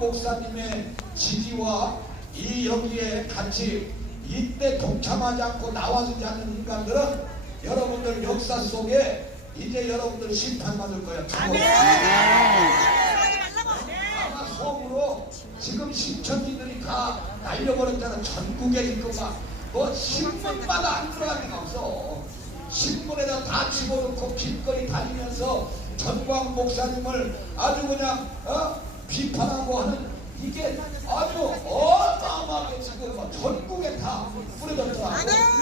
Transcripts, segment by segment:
목사님의 지지와 이 여기에 같이 이때 동참하지 않고 나와주지 않는 인간들은 여러분들 역사 속에 이제 여러분들 심판받을 거예요. 아마 속으로 지금 신천지들이 다 날려버렸잖아. 전국에 지금 뭐 신문마다 안 들어갈 데가 없어. 신문에다 다 집어넣고 길거리 다니면서 전광 목사님을 아주 그냥 비판하고 하는 이게 아주 어마어마하게 지금 전국에 다 뿌려졌더라고.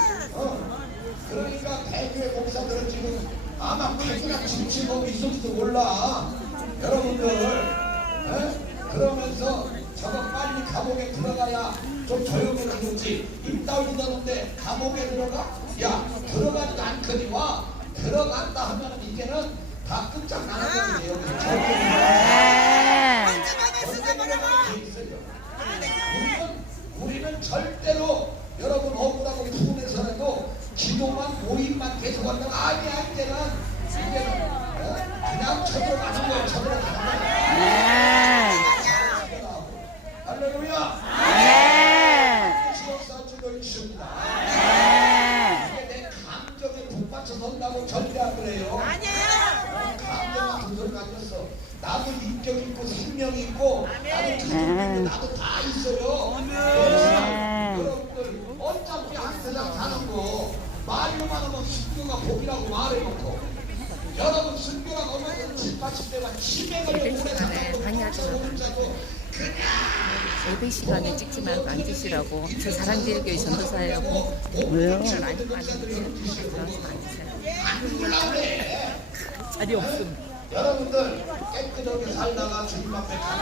그러니까 대교회 목사들은 지금 아마 패기랑 침침하고 있을지도 몰라. 여러분들 그러면서 저거 빨리 감옥에 들어가야 좀 조용해지겠지. 입 다물던데 감옥에 들어가? 야, 들어가지도 않거니와 들어간다 하면 이제는 다 끝장나는 거예요. 우리는 절대로 여러분 억울하고 분해서라도 기도만 모임만 계속한다고 아니야. 이제는 그냥 쳐들어가는 거예요. 쳐들어가는 거예요. 할렐루야. 지역사주를 주십니다. 이게 내 감정에 북받쳐 선다고 절대 안 그래요. 감정만 그걸 가졌어. 나도 인격 있고 생명 있고 나도 자존심 있고 나도 다 있어요. 여러분들 어차피 한 세상 사는 거 말로만 하면 순교가 복이라고 말해놓고 여러분 순교가 넘어서 7, 80대가 치매가 오래 살았고 예배 시간에 찍지 말고 앉으시라고. 저 사랑제일교회 전도사라고. 왜요? 많이 앉으세요. 자리 없음. 여러분들 깨끗하게 살다가 주님 앞에